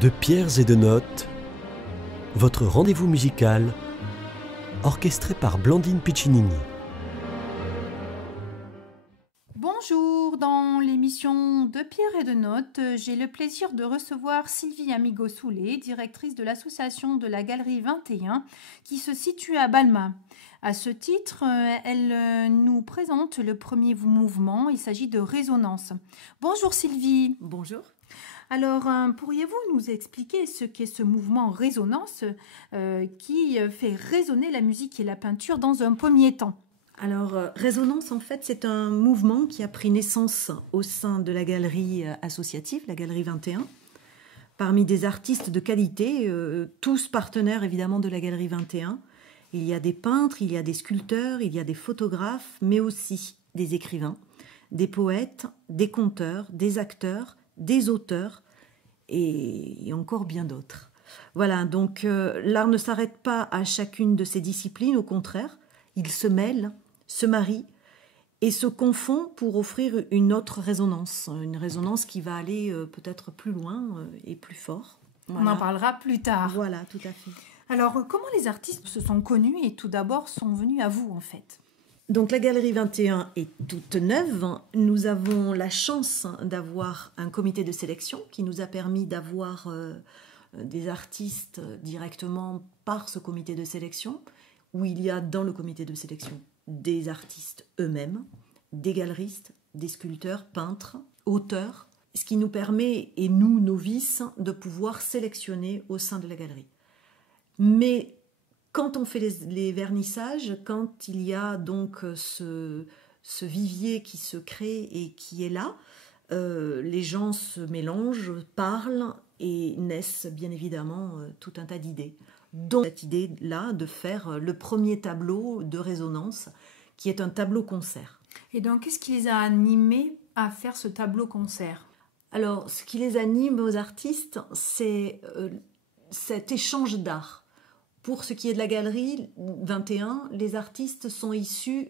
De pierres et de notes, votre rendez-vous musical, orchestré par Blandine Piccinini. Bonjour, dans l'émission De pierres et de notes, j'ai le plaisir de recevoir Sylvie Amigo-Soulet, directrice de l'association de la Galerie 21, qui se situe à Balma. À ce titre, elle nous présente le premier mouvement, il s'agit de résonance. Bonjour Sylvie. Bonjour. Alors, pourriez-vous nous expliquer ce qu'est ce mouvement résonance qui fait résonner la musique et la peinture dans un premier temps ? Alors, Résonance, en fait, c'est un mouvement qui a pris naissance au sein de la galerie associative, la Galerie 21, parmi des artistes de qualité, tous partenaires évidemment de la Galerie 21. Il y a des peintres, il y a des sculpteurs, il y a des photographes, mais aussi des écrivains, des poètes, des conteurs, des acteurs, des auteurs et encore bien d'autres. Voilà, donc l'art ne s'arrête pas à chacune de ces disciplines, au contraire, il se mêle, se marie et se confond pour offrir une autre résonance, une résonance qui va aller peut-être plus loin et plus fort. Voilà. On en parlera plus tard. Voilà, tout à fait. Alors, comment les artistes se sont connus et tout d'abord sont venus à vous en fait ? Donc la Galerie 21 est toute neuve. Nous avons la chance d'avoir un comité de sélection qui nous a permis d'avoir des artistes directement par ce comité de sélection, où il y a dans le comité de sélection des artistes eux-mêmes, des galeristes, des sculpteurs, peintres, auteurs, ce qui nous permet, et nous, novices, de pouvoir sélectionner au sein de la galerie. Mais quand on fait les vernissages, quand il y a donc ce vivier qui se crée et qui est là, les gens se mélangent, parlent et naissent bien évidemment tout un tas d'idées. Donc cette idée-là de faire le premier tableau de résonance, qui est un tableau-concert. Et donc, qu'est-ce qui les a animés à faire ce tableau-concert ? Alors, ce qui les anime aux artistes, c'est cet échange d'art. Pour ce qui est de la galerie 21, les artistes sont issus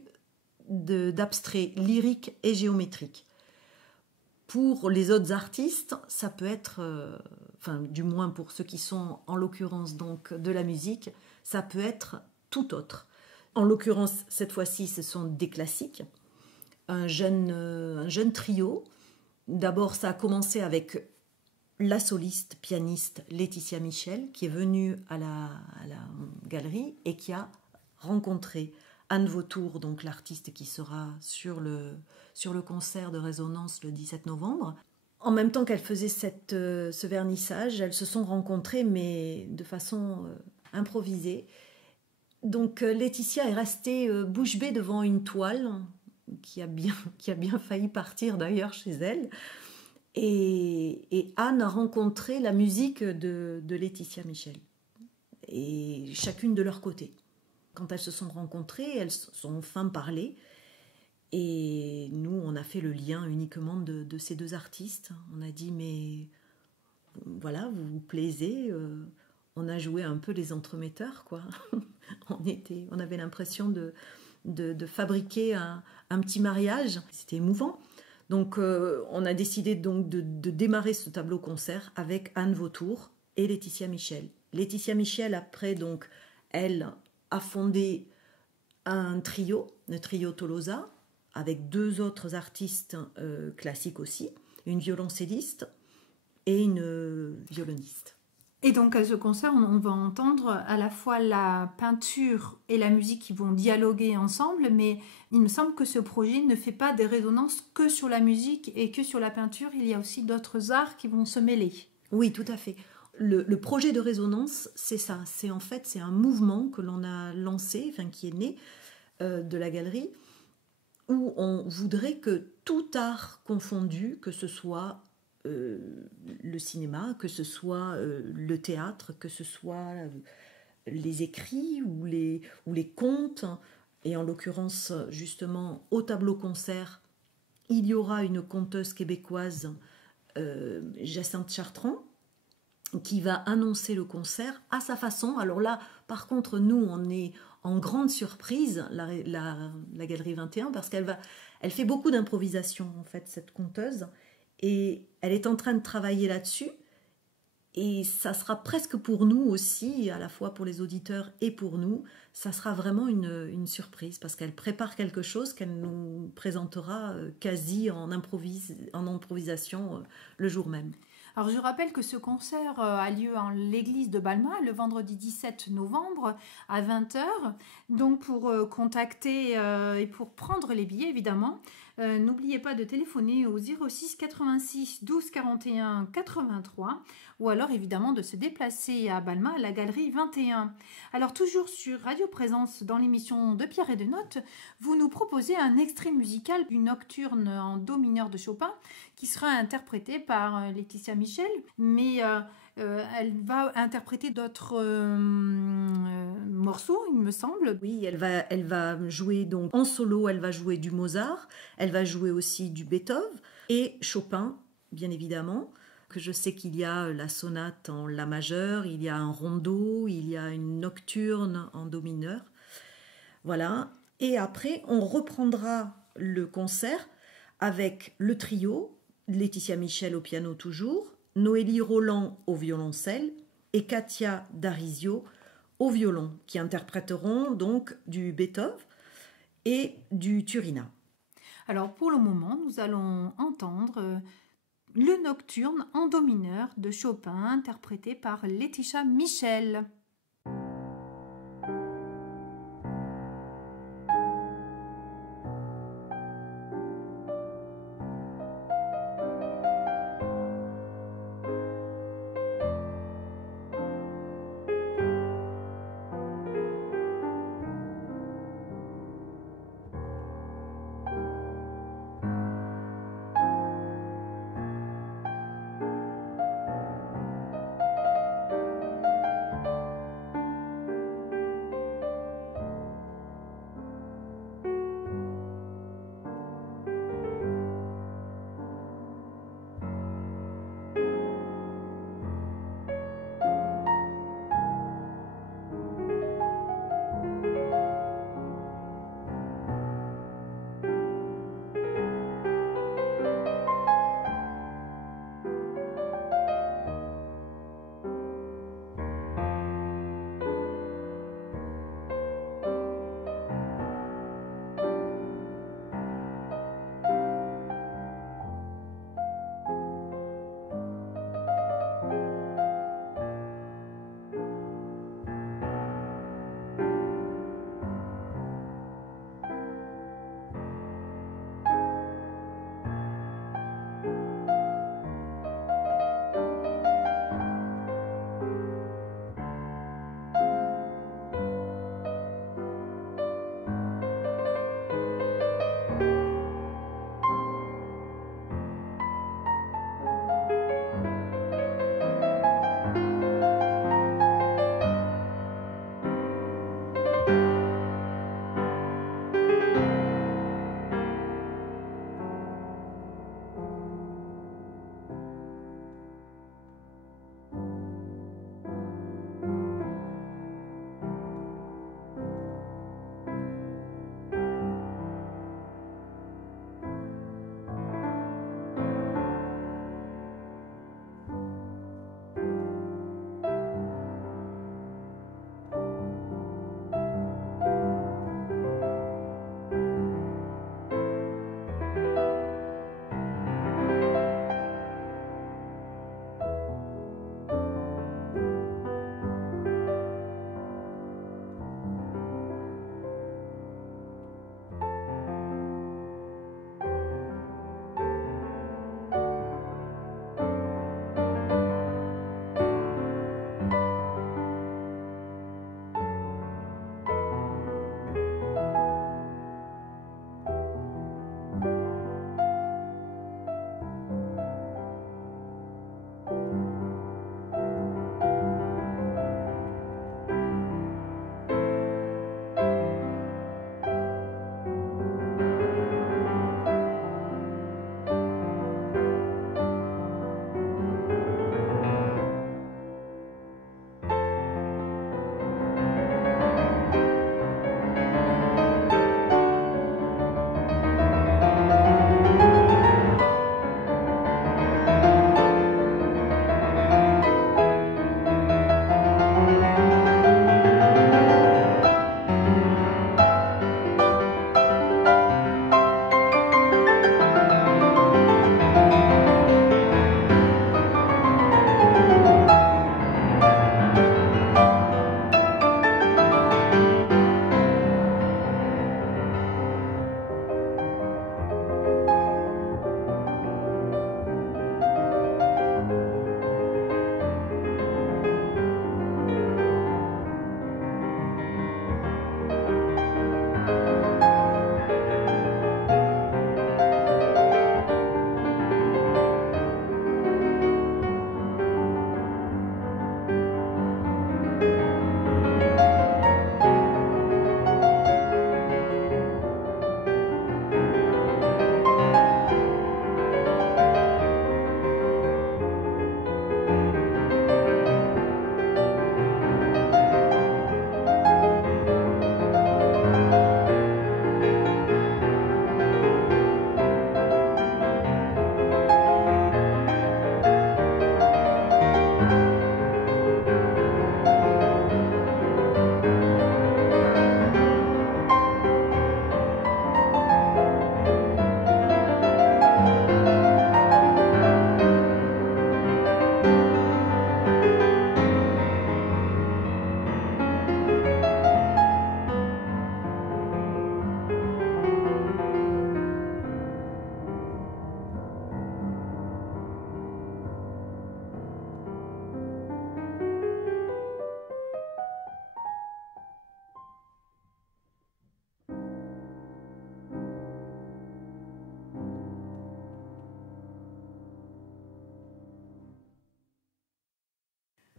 d'abstraits lyriques et géométriques. Pour les autres artistes, ça peut être, du moins pour ceux qui sont en l'occurrence donc de la musique, ça peut être tout autre. En l'occurrence, cette fois-ci, ce sont des classiques, un jeune trio. D'abord, ça a commencé avec la soliste pianiste Laetitia Michel, qui est venue à la galerie et qui a rencontré Anne Vautour, donc l'artiste qui sera sur le concert de résonance le 17 novembre. En même temps qu'elle faisait ce vernissage, elles se sont rencontrées, mais de façon improvisée. Donc Laetitia est restée bouche bée devant une toile qui a bien failli partir d'ailleurs chez elle. Et Anne a rencontré la musique de Laetitia Michel, et chacune de leur côté. Quand elles se sont rencontrées, elles se sont enfin parlé, et nous, on a fait le lien uniquement de ces deux artistes. On a dit, mais voilà, vous vous plaisez, on a joué un peu les entremetteurs, quoi. On avait l'impression de fabriquer un petit mariage, c'était émouvant. Donc, on a décidé donc de démarrer ce tableau-concert avec Anne Vautour et Laetitia Michel. Laetitia Michel, après, donc, elle a fondé un trio, le trio Tolosa, avec deux autres artistes classiques aussi, une violoncelliste et une violoniste. Et donc à ce concert, on va entendre à la fois la peinture et la musique qui vont dialoguer ensemble, mais il me semble que ce projet ne fait pas des résonances que sur la musique et que sur la peinture, il y a aussi d'autres arts qui vont se mêler. Oui, tout à fait. Le projet de résonance, c'est ça, c'est un mouvement que l'on a lancé, qui est né de la galerie, où on voudrait que tout art confondu, que ce soit le cinéma, que ce soit le théâtre, que ce soit les écrits ou les contes, et en l'occurrence justement au tableau-concert, il y aura une conteuse québécoise, Jacinthe Chartrand, qui va annoncer le concert à sa façon. Alors là, par contre, nous, on est en grande surprise, la Galerie 21, parce elle fait beaucoup d'improvisation, en fait, cette conteuse, et elle est en train de travailler là-dessus, Et ça sera presque pour nous aussi, à la fois pour les auditeurs et pour nous, ça sera vraiment une surprise parce qu'elle prépare quelque chose qu'elle nous présentera quasi en improvisation le jour même. Alors je rappelle que ce concert a lieu en l'église de Balma le vendredi 17 novembre à 20 heures. Donc pour contacter et pour prendre les billets évidemment, n'oubliez pas de téléphoner au 06 86 12 41 83 ou alors évidemment de se déplacer à Balma à la galerie 21. Alors toujours sur Radio Présence dans l'émission de Pierre et de Notes, vous nous proposez un extrait musical du nocturne en do mineur de Chopin qui sera interprété par Laetitia Michel, mais elle va interpréter d'autres morceaux, il me semble. Oui, elle va jouer donc en solo, elle va jouer du Mozart, elle va jouer aussi du Beethoven et Chopin, bien évidemment. Que je sais qu'il y a la sonate en la majeur, il y a un rondo, il y a une nocturne en do mineur. Voilà. Et après, on reprendra le concert avec le trio, Laetitia Michel au piano toujours, Noélie Roland au violoncelle et Katia Darisio au violon, qui interpréteront donc du Beethoven et du Turina. Alors pour le moment, nous allons entendre le nocturne en do mineur de Chopin, interprété par Laetitia Michel.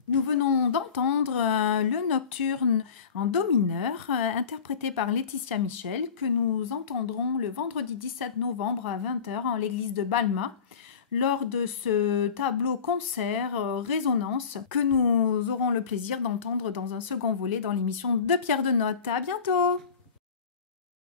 Nous venons d'entendre le nocturne en do mineur, interprété par Laetitia Michel, que nous entendrons le vendredi 17 novembre à 20h en l'église de Balma, lors de ce tableau concert Résonance, que nous aurons le plaisir d'entendre dans un second volet dans l'émission de Pierre de Notes. À bientôt!